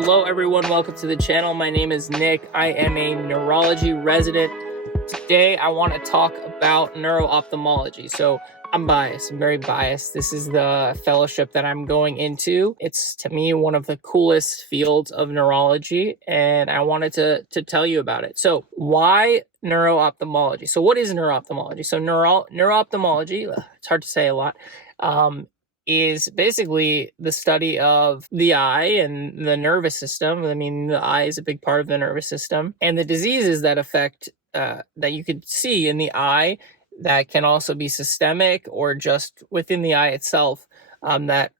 Hello everyone, welcome to the channel. My name is Nick. I am a neurology resident. Today I want to talk about neuro-ophthalmology. So I'm biased, I'm very biased. This is the fellowship that I'm going into. It's, to me, one of the coolest fields of neurology, and I wanted to tell you about it. So why neuro-ophthalmology? So what is neuro-ophthalmology? So neuro-ophthalmology, it's hard to say a lot, is basically the study of the eye and the nervous system. I mean, the eye is a big part of the nervous system, and the diseases that affect, that you could see in the eye, that can also be systemic or just within the eye itself, that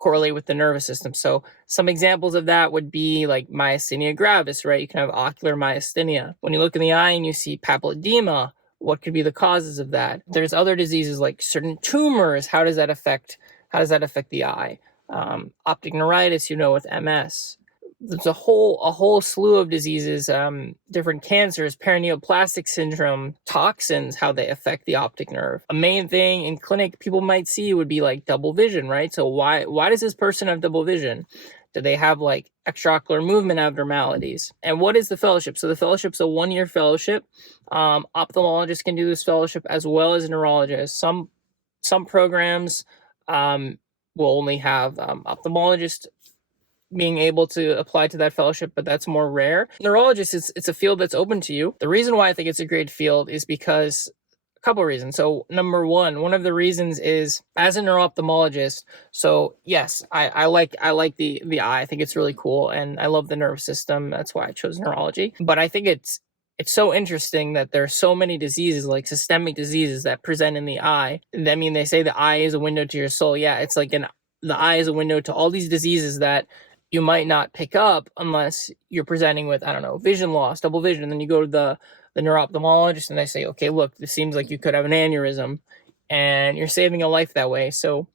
correlate with the nervous system. So some examples of that would be like myasthenia gravis, right? You can have ocular myasthenia. When you look in the eye and you see papilledema, what could be the causes of that? There's other diseases like certain tumors. How does that affect the eye? Optic neuritis, with MS. There's a whole slew of diseases, different cancers, paraneoplastic syndrome, toxins, how they affect the optic nerve. A main thing in clinic people might see would be like double vision, right? So why does this person have double vision? Do they have like extraocular movement abnormalities? And what is the fellowship? So the fellowship's a 1-year fellowship. Ophthalmologists can do this fellowship as well as neurologists. Some programs will only have ophthalmologists being able to apply to that fellowship, but that's more rare. Neurologists, it's a field that's open to you. The reason why I think it's a great field is because a couple of reasons. So number one of the reasons is, as a neuro-ophthalmologist, so yes, I like the eye. I think it's really cool, and I love the nervous system. That's why I chose neurology. But I think it's so interesting that there are so many diseases, like systemic diseases, that present in the eye. I mean, they say the eye is a window to your soul. Yeah, it's like the eye is a window to all these diseases that you might not pick up unless you're presenting with, I don't know, vision loss, double vision. And then you go to the neuro-ophthalmologist and they say, okay, look, this seems like you could have an aneurysm, and you're saving a life that way. So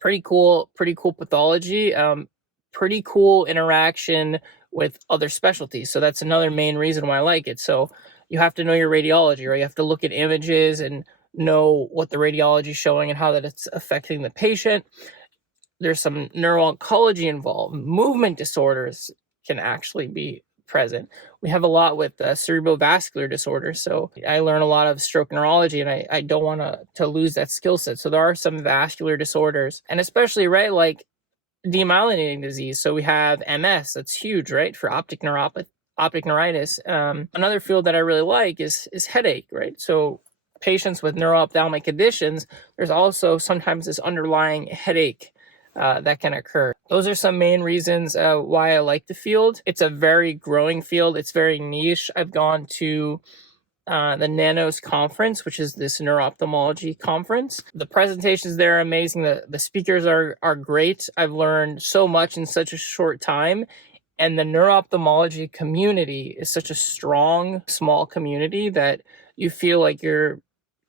pretty cool pathology, pretty cool interaction with other specialties. So that's another main reason why I like it. So you have to know your radiology, right? You have to look at images and know what the radiology is showing and how that it's affecting the patient. There's some neuro-oncology involved. Movement disorders can actually be present. We have a lot with cerebrovascular disorders. So I learn a lot of stroke neurology, and I don't want to lose that skill set. So there are some vascular disorders, and especially, right, like demyelinating disease. So we have MS. That's huge, right, for optic neuritis. Another field that I really like is headache, right? So patients with neuro-ophthalmic conditions, there's also sometimes this underlying headache that can occur. Those are some main reasons why I like the field. It's a very growing field. It's very niche. I've gone to the NANOS conference, which is this neuro-ophthalmology conference. The presentations there are amazing. The speakers are great. I've learned so much in such a short time. And the neuro-ophthalmology community is such a strong, small community that you feel like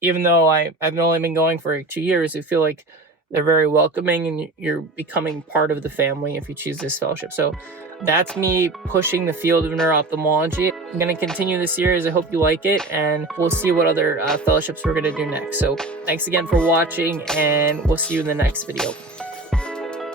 even though I've only been going for 2 years, you feel like they're very welcoming, and you're becoming part of the family if you choose this fellowship. So that's me pushing the field of neuro-ophthalmology. I'm going to continue this series. I hope you like it, and we'll see what other fellowships we're going to do next. So thanks again for watching, and we'll see you in the next video.